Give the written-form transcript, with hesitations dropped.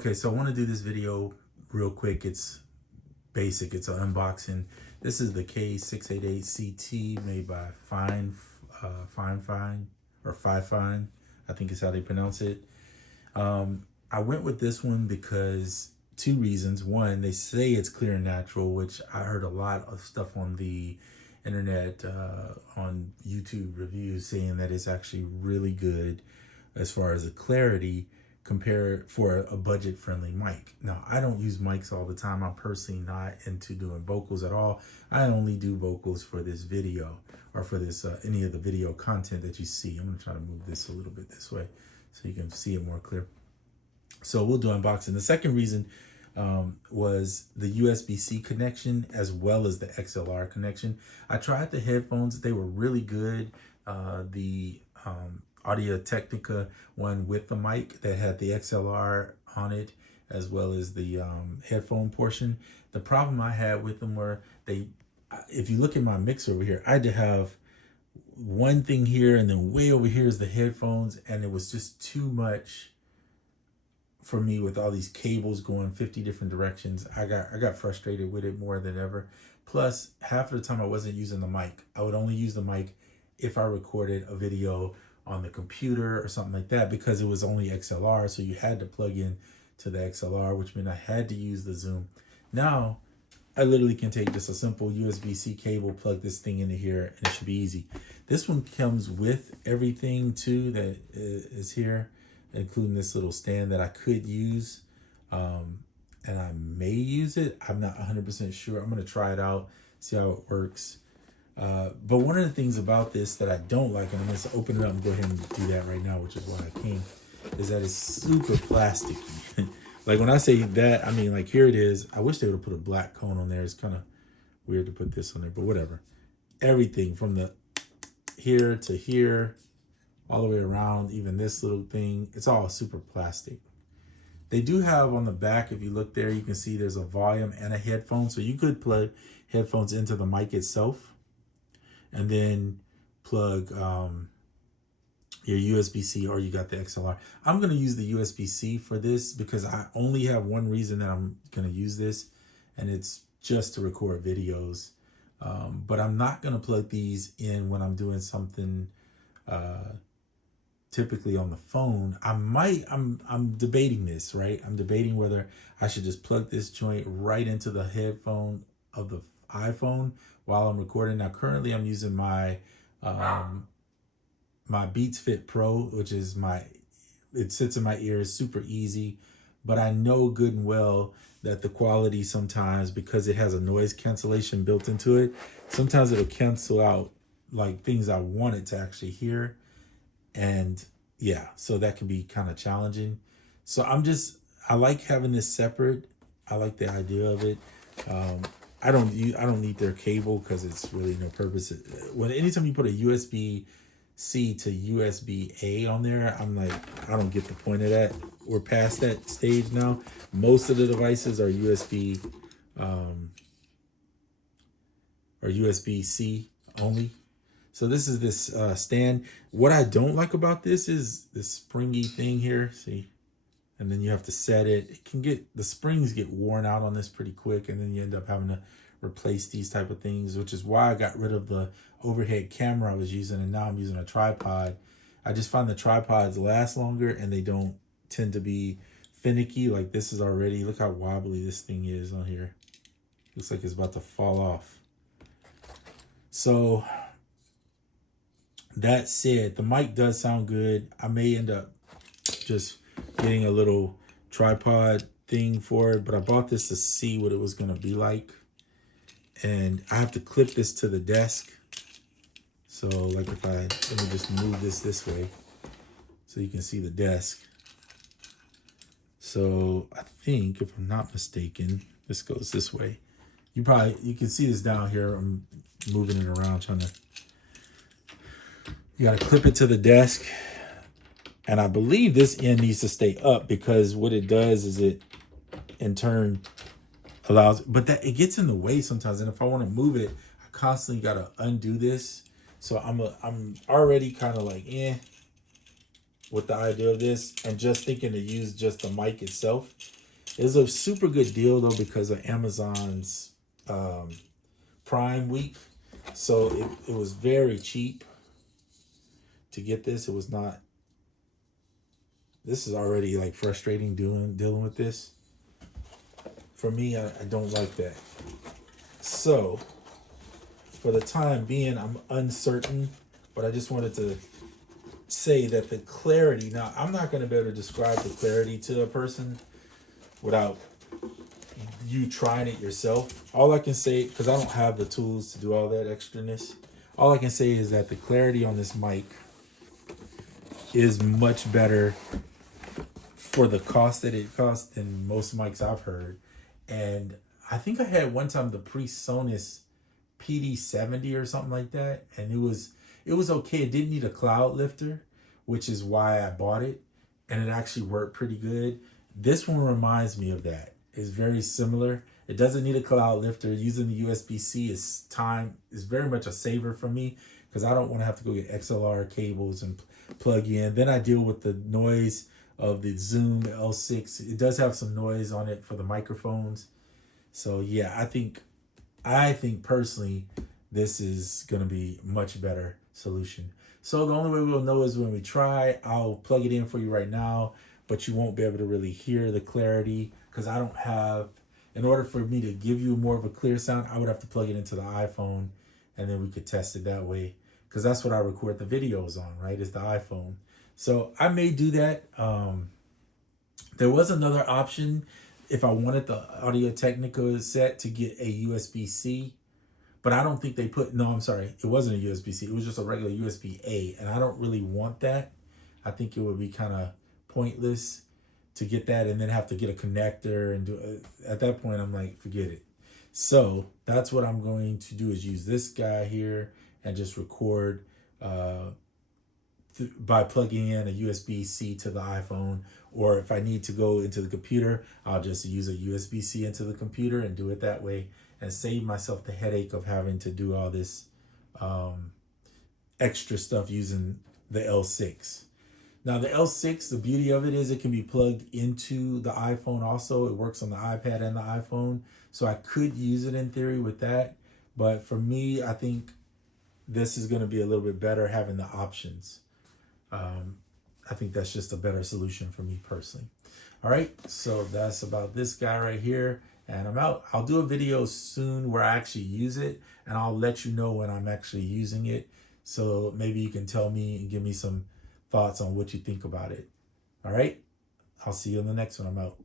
Okay, so I want to do this video real quick. It's basic. It's an unboxing. This is the K688CT made by FiFine or FiFine. I think is how they pronounce it. I went with this one because two reasons. One, they say it's clear and natural, which I heard a lot of stuff on the internet, on YouTube reviews saying that it's actually really good as far as the clarity compared for a budget friendly mic. Now, I don't use mics all the time. I'm personally not into doing vocals at all. I only do vocals for this video or for this any of the video content that you see. I'm gonna try to move this a little bit this way so you can see it more clear. So we'll do unboxing. The second reason was the USB-C connection as well as the XLR connection. I tried the headphones. They were really good. The Audio Technica one with the mic that had the XLR on it as well as the headphone portion. The problem I had with them were if you look at my mixer over here, I had to have one thing here and then way over here is the headphones, and it was just too much for me with all these cables going 50 different directions. I got frustrated with it more than ever. Plus, half of the time I wasn't using the mic. I would only use the mic if I recorded a video on the computer or something like that, because it was only XLR, so you had to plug in to the XLR, which meant I had to use the Zoom. Now, I literally can take just a simple USB-C cable, plug this thing into here, and it should be easy. This one comes with everything too that is here, including this little stand that I could use, and I may use it. I'm not 100% sure. I'm going to try it out, see how it works. But one of the things about this that I don't like, and I'm going to open it up and go ahead and do that right now, which is why I came, is that it's super plasticky. Like when I say that, I mean like here it is. I wish they would have put a black cone on there. It's kind of weird to put this on there, but whatever. Everything from the here to here, all the way around, even this little thing, it's all super plastic. They do have on the back, if you look there, you can see there's a volume and a headphone. So you could plug headphones into the mic itself and then plug your USB-C, or you got the XLR. I'm going to use the USB-C for this because I only have one reason that I'm going to use this, and it's just to record videos. But I'm not going to plug these in when I'm doing something typically on the phone. I'm debating this, right? I'm debating whether I should just plug this joint right into the headphone of the iPhone while I'm recording. Now, currently I'm using my my Beats Fit Pro, which is it sits in my ears, super easy, but I know good and well that the quality sometimes, because it has a noise cancellation built into it, sometimes it'll cancel out like things I wanted to actually hear. And yeah, so that can be kind of challenging. So I like having this separate. I like the idea of it. I don't need their cable because it's really no purpose. Anytime you put a USB-C to USB-A on there, I'm like, I don't get the point of that. We're past that stage now. Most of the devices are USB or USB-C only. So this is this stand. What I don't like about this is this springy thing here. See? And then you have to set it. The springs get worn out on this pretty quick, and then you end up having to replace these type of things, which is why I got rid of the overhead camera I was using, and now I'm using a tripod. I just find the tripods last longer and they don't tend to be finicky. Like this is already, look how wobbly this thing is on here. Looks like it's about to fall off. So that said, the mic does sound good. I may end up just getting a little tripod thing for it, but I bought this to see what it was going to be like. And I have to clip this to the desk. So like let me just move this way so you can see the desk. So I think, if I'm not mistaken, this goes this way. You can see this down here. I'm moving it around you got to clip it to the desk. And I believe this end needs to stay up because what it does is it in turn allows, but that it gets in the way sometimes. And if I want to move it, I constantly got to undo this. So I'm already kind of like, with the idea of this and just thinking to use just the mic itself. It's a super good deal though because of Amazon's Prime week. So it was very cheap to get this. It was not. This is already like frustrating dealing with this. For me, I don't like that. So for the time being, I'm uncertain, but I just wanted to say that the clarity, now I'm not going to be able to describe the clarity to a person without you trying it yourself. All I can say, because I don't have the tools to do all that extraness, all I can say is that the clarity on this mic is much better for the cost that it costs than most mics I've heard. And I think I had one time the PreSonus PD70 or something like that, and it was okay. It didn't need a cloud lifter, which is why I bought it, and it actually worked pretty good. This one reminds me of that. It's very similar. It doesn't need a cloud lifter. Using the USB-C is very much a saver for me because I don't want to have to go get XLR cables and plug in. Then I deal with the noise of the Zoom L6. It does have some noise on it for the microphones. So yeah, I think personally this is going to be much better solution. So the only way we'll know is when we try. I'll plug it in for you right now, but you won't be able to really hear the clarity because I don't have, in order for me to give you more of a clear sound, I would have to plug it into the iPhone and then we could test it that way because that's what I record the videos on, right? It's the iPhone. So I may do that. There was another option if I wanted the Audio-Technica set to get a USB-C, but I don't think they put, no, I'm sorry. It wasn't a USB-C. It was just a regular USB-A, and I don't really want that. I think it would be kind of pointless to get that and then have to get a connector and do it. At that point, I'm like, forget it. So that's what I'm going to do is use this guy here and just record by plugging in a USB-C to the iPhone, or if I need to go into the computer, I'll just use a USB-C into the computer and do it that way and save myself the headache of having to do all this extra stuff using the L6. Now the L6, the beauty of it is it can be plugged into the iPhone also. It works on the iPad and the iPhone. So I could use it in theory with that. But for me, I think this is going to be a little bit better having the options. I think that's just a better solution for me personally. All right, so that's about this guy right here, and I'm out. I'll do a video soon where I actually use it, and I'll let you know when I'm actually using it. So maybe you can tell me and give me some thoughts on what you think about it. All right, I'll see you in the next one. I'm out.